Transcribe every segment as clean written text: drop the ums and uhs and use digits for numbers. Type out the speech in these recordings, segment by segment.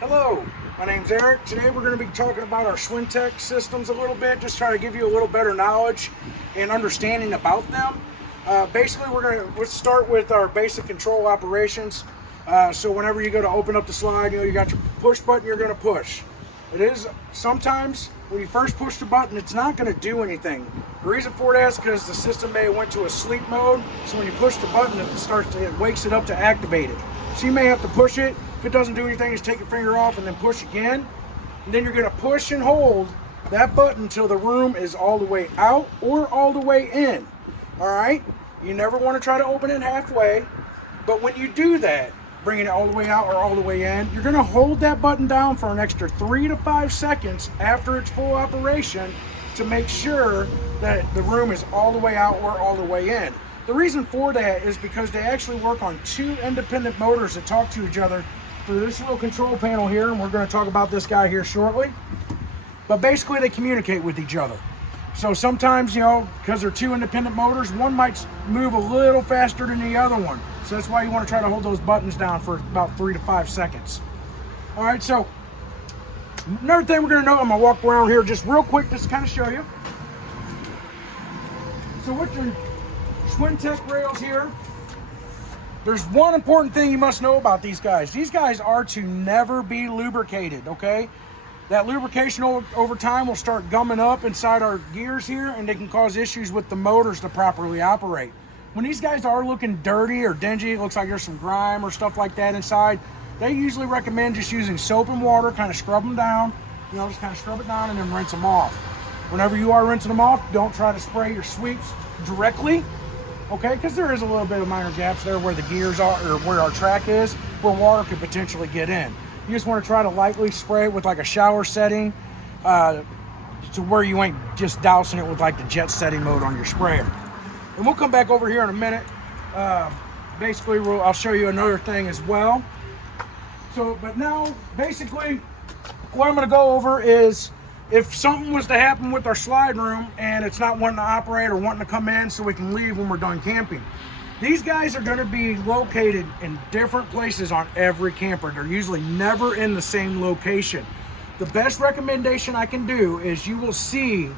Hello, my name's Eric. Today we're going to be talking about our Schwintek systems a little bit, just try to give you a little better knowledge and understanding about them. Basically, let's start with our basic control operations. So whenever you go to open up the slide, you got your push button you're going to push. It is sometimes when you first push the button, it's not going to do anything. The reason for that is because the system may have went to a sleep mode. So when you push the button, it wakes it up to activate it. So you may have to push it. If it doesn't do anything, just take your finger off and then push again. And then you're going to push and hold that button until the room is all the way out or all the way in. All right? You never want to try to open it halfway. But when you do that, bringing it all the way out or all the way in, you're going to hold that button down for an extra 3 to 5 seconds after its full operation to make sure that the room is all the way out or all the way in. The reason for that is because they actually work on 2 independent motors that talk to each other through this little control panel here, and we're going to talk about this guy here shortly. But basically they communicate with each other. So sometimes, because they're 2 independent motors, one might move a little faster than the other one. So that's why you want to try to hold those buttons down for about 3 to 5 seconds. All right, so another thing we're going to know, I'm going to walk around here just real quick just to kind of show you. So with your Schwintek rails here, there's one important thing you must know about these guys. These guys are to never be lubricated, okay? That lubrication over time will start gumming up inside our gears here, and they can cause issues with the motors to properly operate. When these guys are looking dirty or dingy, it looks like there's some grime or stuff like that inside, they usually recommend just using soap and water, kind of scrub them down, just kind of scrub it down and then rinse them off. Whenever you are rinsing them off, don't try to spray your sweeps directly, okay, because there is a little bit of minor gaps there where the gears are, or where our track is, where water could potentially get in. You just want to try to lightly spray it with like a shower setting to where you ain't just dousing it with like the jet setting mode on your sprayer. And we'll come back over here in a minute. Basically, I'll show you another thing as well. But now, basically, what I'm going to go over is if something was to happen with our slide room and it's not wanting to operate or wanting to come in so we can leave when we're done camping. These guys are going to be located in different places on every camper. They're usually never in the same location. The best recommendation I can do is you will see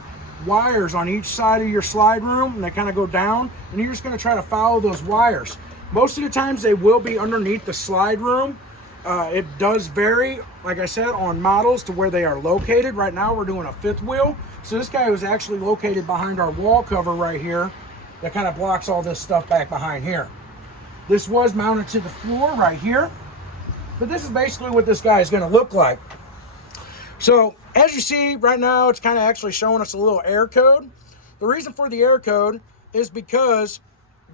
wires on each side of your slide room, and they kind of go down, and you're just going to try to follow those wires. Most of the times they will be underneath the slide room. It does vary, like I said, on models to where they are located. Right now we're doing a 5th wheel. So this guy was actually located behind our wall cover right here that kind of blocks all this stuff back behind here. This was mounted to the floor right here. But this is basically what this guy is going to look like. So as you see right now, it's kind of actually showing us a little error code. The reason for the error code is because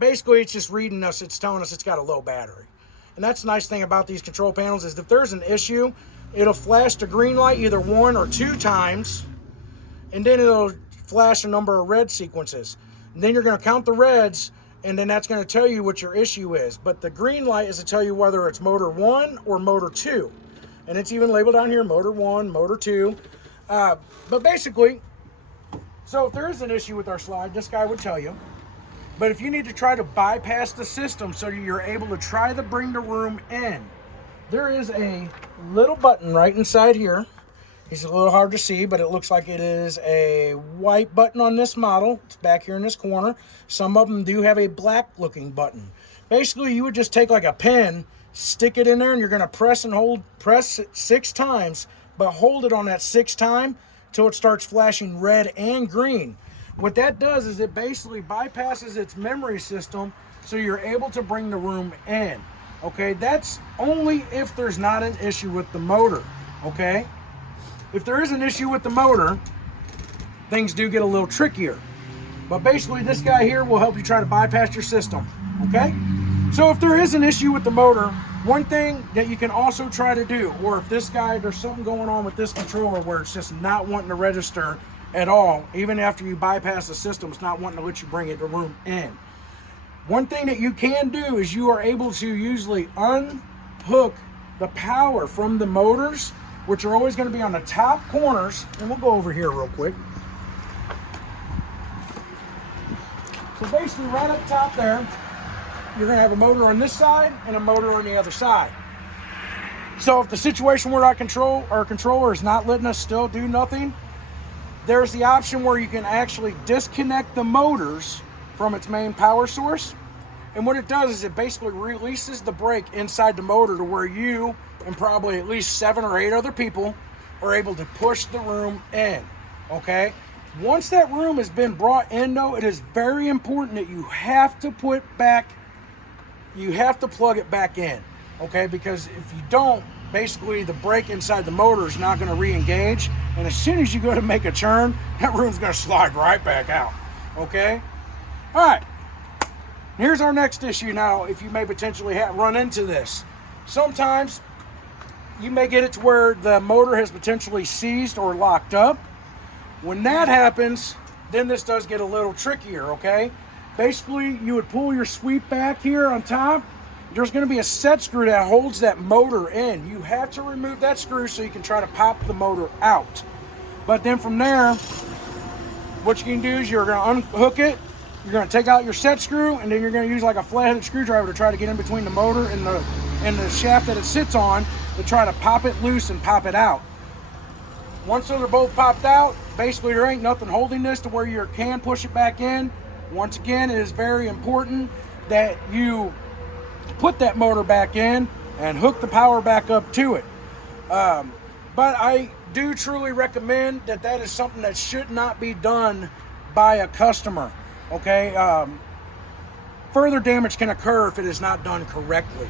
basically it's just reading us, it's telling us it's got a low battery. And that's the nice thing about these control panels is if there's an issue, it'll flash the green light either 1 or 2 times, and then it'll flash a number of red sequences. And then you're going to count the reds, and then that's going to tell you what your issue is. But the green light is to tell you whether it's motor 1 or motor 2. And it's even labeled down here, motor 1, motor 2. But basically, so if there is an issue with our slide, this guy would tell you. But if you need to try to bypass the system so you're able to try to bring the room in, there is a little button right inside here. It's a little hard to see, but it looks like it is a white button on this model. It's back here in this corner. Some of them do have a black looking button. Basically, you would just take like a pen, stick it in there, and you're gonna press it 6 times, but hold it on that 6th time till it starts flashing red and green. What that does is it basically bypasses its memory system so you're able to bring the room in. Okay, that's only if there's not an issue with the motor, okay? If there is an issue with the motor, things do get a little trickier. But basically this guy here will help you try to bypass your system, okay? So if there is an issue with the motor, one thing that you can also try to do, or if this guy, there's something going on with this controller where it's just not wanting to register at all, even after you bypass the system, it's not wanting to let you bring the room in. One thing that you can do is you are able to usually unhook the power from the motors, which are always going to be on the top corners. And we'll go over here real quick. So basically right up top there, you're going to have a motor on this side and a motor on the other side. So if the situation where our controller is not letting us still do nothing, there's the option where you can actually disconnect the motors from its main power source. And what it does is it basically releases the brake inside the motor to where you and probably at least 7 or 8 other people are able to push the room in, okay? Once that room has been brought in though, it is very important that you have to plug it back in, okay? Because if you don't, basically the brake inside the motor is not going to re-engage, and as soon as you go to make a turn, that room's going to slide right back out, okay? All right, here's our next issue now. If you may potentially run into this, sometimes you may get it to where the motor has potentially seized or locked up. When that happens, then this does get a little trickier, okay? Basically, you would pull your sweep back here on top. There's going to be a set screw that holds that motor in. You have to remove that screw so you can try to pop the motor out. But then from there, what you can do is you're going to unhook it. You're going to take out your set screw, and then you're going to use like a flathead screwdriver to try to get in between the motor and the shaft that it sits on to try to pop it loose and pop it out. Once those are both popped out, basically there ain't nothing holding this to where you can push it back in. Once again, it is very important that you put that motor back in and hook the power back up to it. But I do truly recommend that is something that should not be done by a customer, okay? Further damage can occur if it is not done correctly,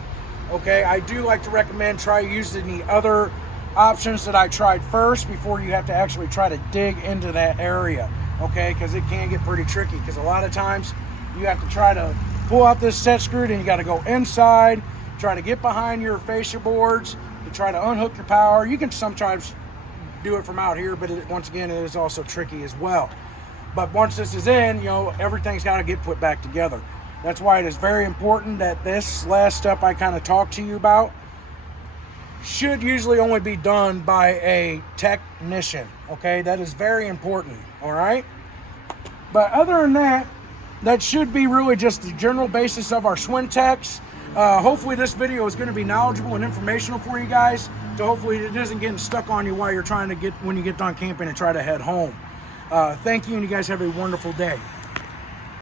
okay? I do like to recommend try using the other options that I tried first before you have to actually try to dig into that area, okay? Because it can get pretty tricky, because a lot of times you have to try to pull out this set screw, then you got to go inside, try to get behind your fascia boards to try to unhook your power. You can sometimes do it from out here, but once again, it is also tricky as well. But once this is in, everything's got to get put back together. That's why it is very important that this last step I kind of talked to you about should usually only be done by a technician, okay? That is very important, all right? But other than that, that should be really just the general basis of our Schwinteks. Hopefully this video is going to be knowledgeable and informational for you guys, so hopefully it isn't getting stuck on you while you're trying to when you get done camping and try to head home. Thank you, and you guys have a wonderful day.